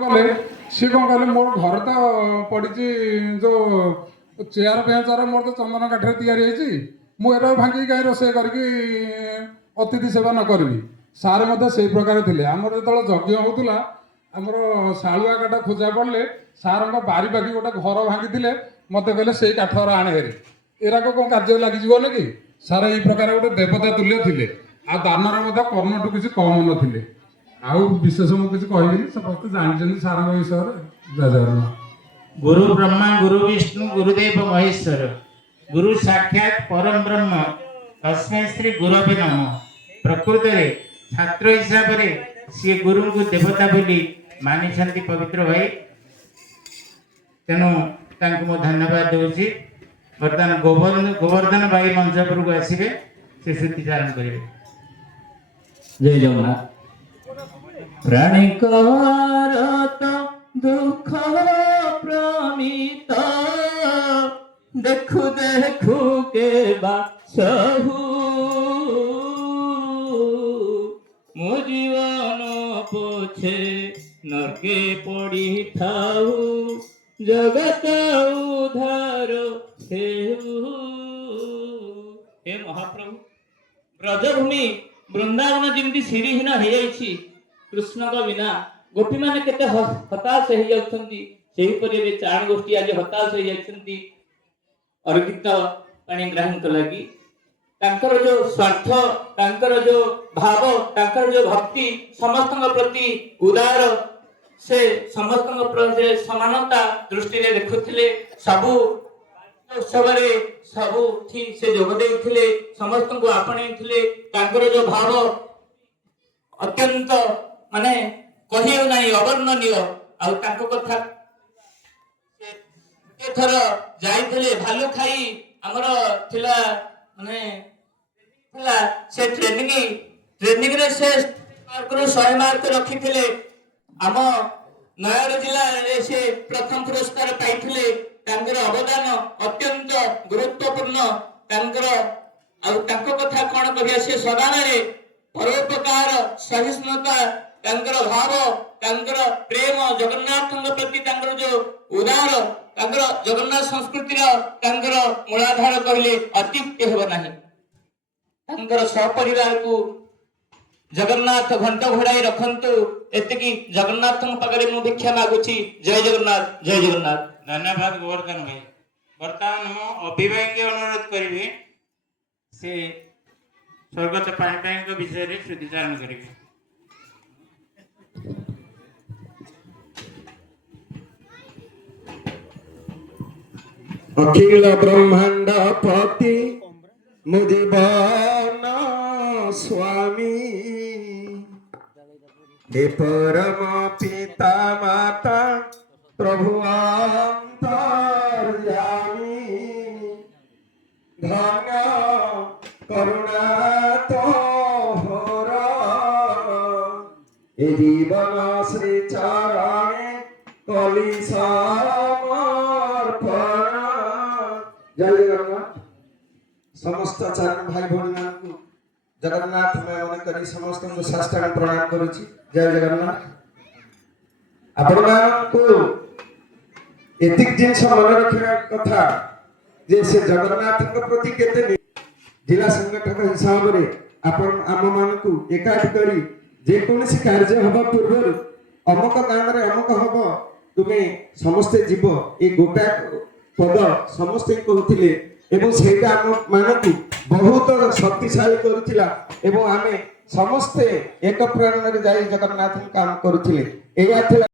कले सी कौन कहले मोर घर तो पड़ी जो चेयर बेंचार मोर तो चंदन काठर तैयारी मुझे भांगी कहीं रोसे करके अतिथि सेवा न करी सारे मत से प्रकार थे आमर जो यज्ञ होता आमर शालुआ काठ खोजा पड़े सार बारी पाखी गोटे घर भांगी मत कहले से काठर आणे हेरी एराक कौन कार्य लगिजी कि सार यही प्रकार गोटे देवता तुल्य थे आ दानर कर्णटू किसी कम नथिले आउ विशेष मुझे कहबी समस्त जानते सार विषय जय जगन्नाथ। गुरु ब्रह्मा गुरु विष्णु गुरुदेव महेश्वर गुरु साक्षात परम ब्रह्म तस्मै श्री गुरवे नमः। प्रकृत रे छात्र हिसाब से सी गुरु को देवता बोली मानी पवित्र भाई तेणु मो धन्यवाद दूसरी। बर्तमान गोवर्धन भाई मंचपुर को आसवे से श्रुतिचारण करेंगे। जय जगन्नाथ। प्राणी करत दुख प्रमित देखु देखु के बासहु मो जीवन पोछे नरके पड़ी थाऊ जगत उधार सेहु। हे महाप्रभु ब्रजभूमि वृंदावन जमी श्रीहीन हो जाइए कृष्ण का बिना गोपी मैंने केते हताश हो जाती चारण गोष्ठी आज हताश हो जाती अर्पित पाणी ग्रहण लगी तांकर जो स्वार्थ तांकर जो भाव तांकर जो भक्ति समस्त प्रति उदार से समस्त प्रति समानता दृष्टि देखुले सबू उत्सव सबू से जोगदे समस्त को आपणे तांकर जो भाव अत्यंत माने कही नहीं अवर्णनीय आउ कथा थर जाइए भालू खाई आमर थिला माने थिला से ट्रेनिंग रे से मार्क 100 मार्क रखी थे आम नयागढ़ जिला रे से प्रथम पुरस्कार पाइथिले तांकर अवदान अत्यंत गुरुत्वपूर्ण तांकर आउ कथा कौन कहिया से सदाने परोपकार सहिष्णुता तांकर भाव तांकर प्रेम जगन्नाथ प्रति तांकर जो उदार तांकर जगन्नाथ संस्कृति तांकर मूलाधार कहले अत्युक्ति हेब नाही। तांकर सपरिवार को जगन्नाथ घंट घोड़ाई रखंतु एतिकी जगन्नाथ पाखरे मु भिक्षा मागुची। जय जगन्नाथ जय जगन्नाथ। धन्यवाद गोवर्धन भाई। बर्तमान मो अभिभाई अनुरोध करी से स्वर्गत पाणीपाई विषय में श्रुतिचारण करेंगे। अखिल ब्रह्मांड पति मुदिवन स्वामी हे परम पिता माता प्रभु अंतर्यामी धन्य करुणा तोहर ए जीवन श्री चरणे कली समर्पण। जय जगन्नाथ। समस्त चारण भाई भौणी मान जगन्नाथ मैं मन करी समस्त साष्टांग प्रणाम करुछि। जय जगन्नाथ। आपण को एतिक जिनस मन रखिया कथा जे से जगन्नाथ प्रति केते जिला संगठक हिसाब से आपण आम मान को एकाठी करी जे कोनसी कार्य हबा पूर्व अमुक काम रे अमुक हब तुमे समस्ते जीव ए गोटा पद समस्ते कहथिले एवं सेटा आम मानकु बहुत शक्तिशाली करुथिला एवं आमे समस्ते एक प्राण रे जाई जगन्नाथ काम करुथिले एया